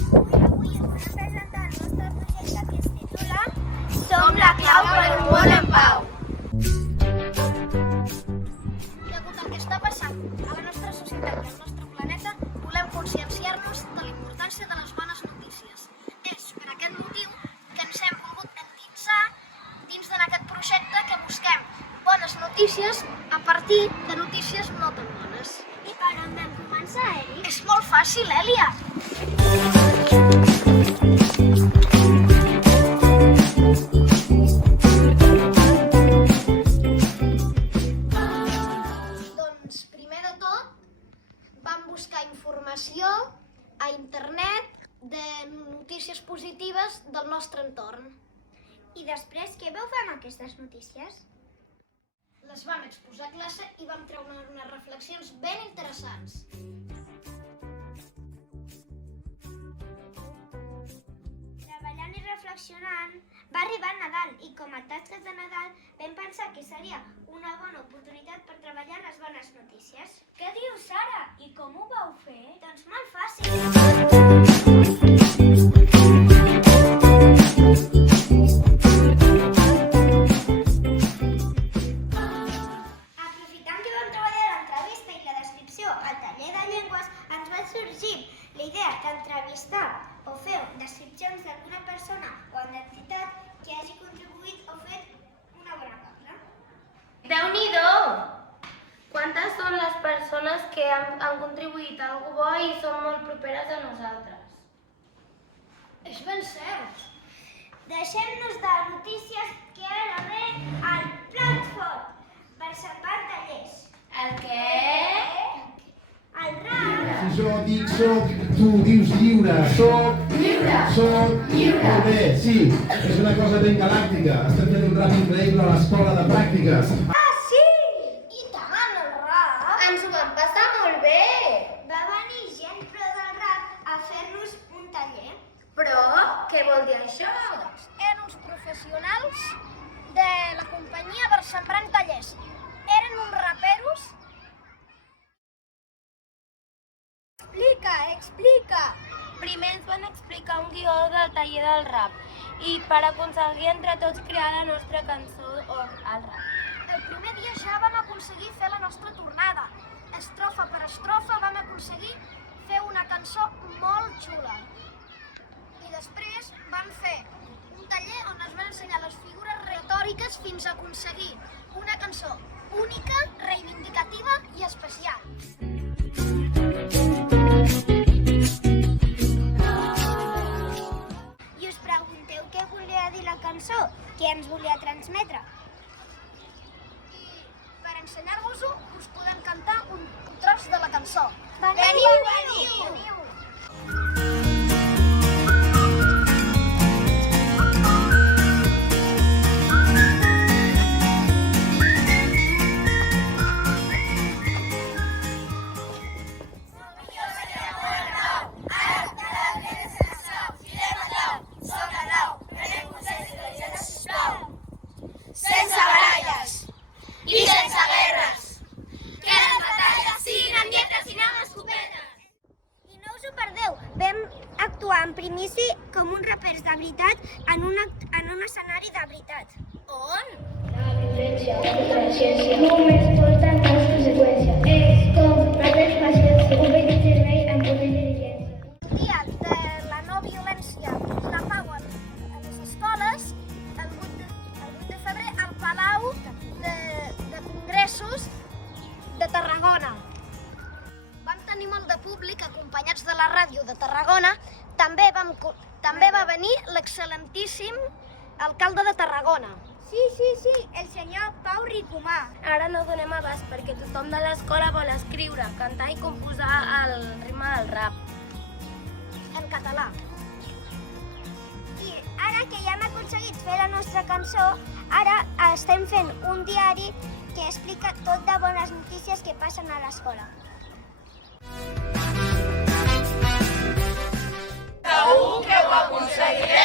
Avui us volem presentar el nostre projecte que es titula Som la clau per un món en pau. Degut al que està passant a la nostra societat i al nostre planeta, volem conscienciar-nos de la importància de les bones notícies. És per aquest motiu que ens hem volgut endinsar dins d'aquest projecte que busquem bones notícies a partir de notícies no tan bones. I per on vam començar, Eli? És molt fàcil, Èlia. Doncs, primer de tot, vam buscar informació a internet de notícies positives del nostre entorn. I després, què vau fer amb aquestes notícies? Les vam exposar a classe i vam treure unes reflexions ben interessants. Treballant i reflexionant, va arribar Nadal i com a tasques de Nadal vam pensar que seria una bona oportunitat per treballar en les bones notícies. Què dius, Sara? I com ho vau fer? Doncs molt fàcil. Aprofitant que vam treballar l'entrevista i la descripció al taller de llengües, ens va sorgir la idea d'entrevistar o fer descripcions d'alguna persona o entitat que hagi contribuït o fet una bona cosa. Déu-n'hi-do! Quantes són les persones que han contribuït a alguna bo i són molt properes a nosaltres? És ben cert. Deixem-nos de notícies que ara ve el plat fort per salvar tallers. El què? El rap. Si jo dic soc, tu dius lliure. Soc, soc, molt bé, sí, és una cosa ben galàctica. Estem fent un rap increïble a l'escola de pràctiques. Ah, sí! I tant, el rap! Ens ho vam passar molt bé! Va venir gent pro del rap a fer-nos un taller. Però, què vol dir això? Eren uns professionals de la companyia Versembrant Tallers. Eren uns raperos. Explica! Primer ens van explicar un guió del taller del rap i per aconseguir entre tots crear la nostra cançó o el rap. El primer dia ja vam aconseguir fer la nostra tornada. Estrofa per estrofa vam aconseguir fer una cançó molt xula. I després vam fer un taller on es van ensenyar les figures retòriques fins a aconseguir una cançó única, reivindicativa i especial. I us pregunteu què volia dir la cançó, què ens volia transmetre. I per ensenyar-vos-ho us podem cantar un tros de la cançó. Veniu! Sense baralles i sense guerres. Que les batalles siguin amb lletres i no amb escopetes. I no us ho perdeu, vam actuar en primici com uns rapers de veritat en un escenari de veritat. On? La violencia contra la ciencia només porta les conseqüències. És com perdre paciència, un petit servei amb una intel·ligència. El dia de la no violència i la pau a les escoles, el 8 de febrer, al Palau de Congressos de Tarragona. Vam tenir molt de públic, acompanyats de la ràdio de Tarragona. També va venir l'excel·lentíssim alcalde de Tarragona. Sí, el senyor Pau Ricomà. Ara no donem abast perquè tothom de l'escola vol escriure, cantar i composar el ritme del rap. En català. I ara que ja hem aconseguit fer la nostra cançó, ara estem fent un diari que explica tot de bones notícies que passen a l'escola. Segur que ho aconseguirem!